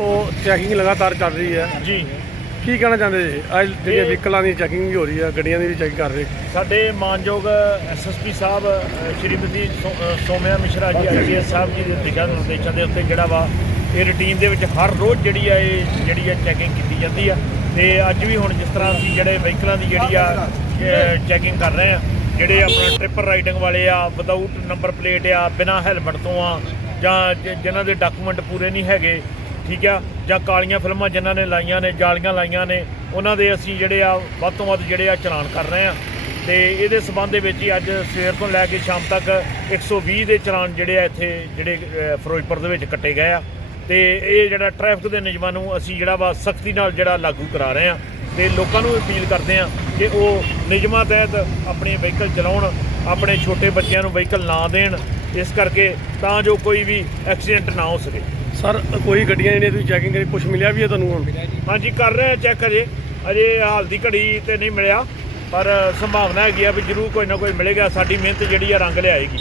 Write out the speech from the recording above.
ਉਹ ਚੈਕਿੰਗ ਲਗਾਤਾਰ ਚੱਲ ਰਹੀ ਹੈ। ਜੀ। ਕੀ ਕਹਿਣਾ ਚਾਹੁੰਦੇ ਜੀ? ਅੱਜ ਜਿਹੜੀਆਂ ਵਹੀਕਲਾਂ ਦੀ ਚੈਕਿੰਗ ਵੀ ਹੋ ਰਹੀ ਹੈ ਗੱਡੀਆਂ ਦੀ ਵੀ ਚੈੱਕ ਕਰ ਰਹੇ ਸਾਡੇ ਮਾਨਯੋਗ ਐਸਐਸਪੀ ਸਾਹਿਬ ਸ਼੍ਰੀਮਤੀ ਸੋਮਿਆ ਮਿਸ਼ਰਾ ਜੀ ਆਈਪੀਐਸ ਸਾਹਿਬ ਜੀ ਦੇ ਦਿਸ਼ਾ ਨਿਰਦੇਸ਼ਾਂ ਦੇ ਉੱਤੇ ਜਿਹੜਾ ਵਾ ਇਹ ਰੁਟੀਨ ਦੇ ਵਿੱਚ ਹਰ ਰੋਜ਼ ਜਿਹੜੀ ਆ ਇਹ ਜਿਹੜੀ ਆ ਚੈਕਿੰਗ ਕੀਤੀ ਜਾਂਦੀ ਆ। ਤੇ ਅੱਜ ਵੀ ਹੁਣ ਜਿਸ ਤਰ੍ਹਾਂ ਅਸੀਂ ਜਿਹੜੇ ਵਹੀਕਲਾਂ ਦੀ ਜਿਹੜੀ ਆ ਚੈਕਿੰਗ ਕਰ ਰਹੇ ਆ ਜਿਹੜੇ ਆਪਣਾ ਟ੍ਰਿਪਲ ਰਾਈਡਿੰਗ ਵਾਲੇ ਆ ਵਿਦਆਊਟ ਨੰਬਰ ਪਲੇਟ ਆ ਬਿਨਾਂ ਹੈਲਮਟ ਤੋਂ ਆ ਜਿ- ਜਿਨ੍ਹਾਂ ਦੇ ਡਾਕੂਮੈਂਟ ਪੂਰੇ ਨਹੀਂ ਹੈਗੇ ਠੀਕ ਆ? ਜਾਂ ਕਾਲੀਆਂ ਫਿਲਮਾਂ ਜਿਨ੍ਹਾਂ ਨੇ ਲਾਈਆਂ ਨੇ, ਜਾਲੀਆਂ ਲਾਈਆਂ ਨੇ, ਉਹਨਾਂ ਦੇ ਅਸੀਂ ਜਿਹੜੇ ਆ ਵੱਧ ਤੋਂ ਵੱਧ ਜਿਹੜੇ ਆ ਚਲਾਨ ਕਰ ਰਹੇ ਆ। ਤੇ ਇਹਦੇ ਸਬੰਧ ਦੇ ਵਿੱਚ ਹੀ ਅੱਜ ਸਵੇਰ ਤੋਂ ਲੈ ਕੇ ਸ਼ਾਮ ਤੱਕ 120 ਦੇ ਚਲਾਨ ਜਿਹੜੇ ਆ ਇੱਥੇ ਜਿਹੜੇ ਫਿਰੋਜ਼ਪੁਰ ਦੇ ਵਿੱਚ ਕੱਟੇ ਗਏ ਆ। ਤੇ ਇਹ ਜਿਹੜਾ ਟ੍ਰੈਫਿਕ ਦੇ ਨਿਯਮਾਂ ਨੂੰ ਅਸੀਂ ਜਿਹੜਾ ਵਾ ਸਖਤੀ ਨਾਲ ਜਿਹੜਾ ਲਾਗੂ ਕਰਾ ਰਹੇ ਆ। ਤੇ ਲੋਕਾਂ ਨੂੰ ਅਪੀਲ ਕਰਦੇ ਆ ਕਿ ਉਹ ਨਿਯਮਾਂ ਤਹਿਤ ਆਪਣੇ ਵਹੀਕਲ ਚਲਾਉਣ, ਆਪਣੇ ਛੋਟੇ ਬੱਚਿਆਂ ਨੂੰ ਵਹੀਕਲ ਨਾ ਦੇਣ, ਇਸ ਕਰਕੇ ਤਾਂ ਜੋ ਕੋਈ ਵੀ ਐਕਸੀਡੈਂਟ ਨਾ ਹੋ ਸਕੇ। ਸਰ, ਕੋਈ ਗੱਡੀਆਂ ਜਿਹੜੀਆਂ ਤੁਸੀਂ ਚੈਕਿੰਗ ਕਰੀ ਕੁਝ ਮਿਲਿਆ ਵੀ ਹੈ ਤੁਹਾਨੂੰ ਹੁਣ? ਹਾਂਜੀ, ਕਰ ਰਹੇ ਆ ਚੈੱਕ ਅਜੇ ਅਜੇ ਹਾਲ ਦੀ ਘੜੀ ਤੇ ਨਹੀਂ ਮਿਲਿਆ, ਪਰ ਸੰਭਾਵਨਾ ਹੈਗੀ ਆ ਵੀ ਜ਼ਰੂਰ ਕੋਈ ਨਾ ਕੋਈ ਮਿਲੇਗਾ। ਸਾਡੀ ਮਿਹਨਤ ਜਿਹੜੀ ਆ ਰੰਗ ਲਿਆਏਗੀ।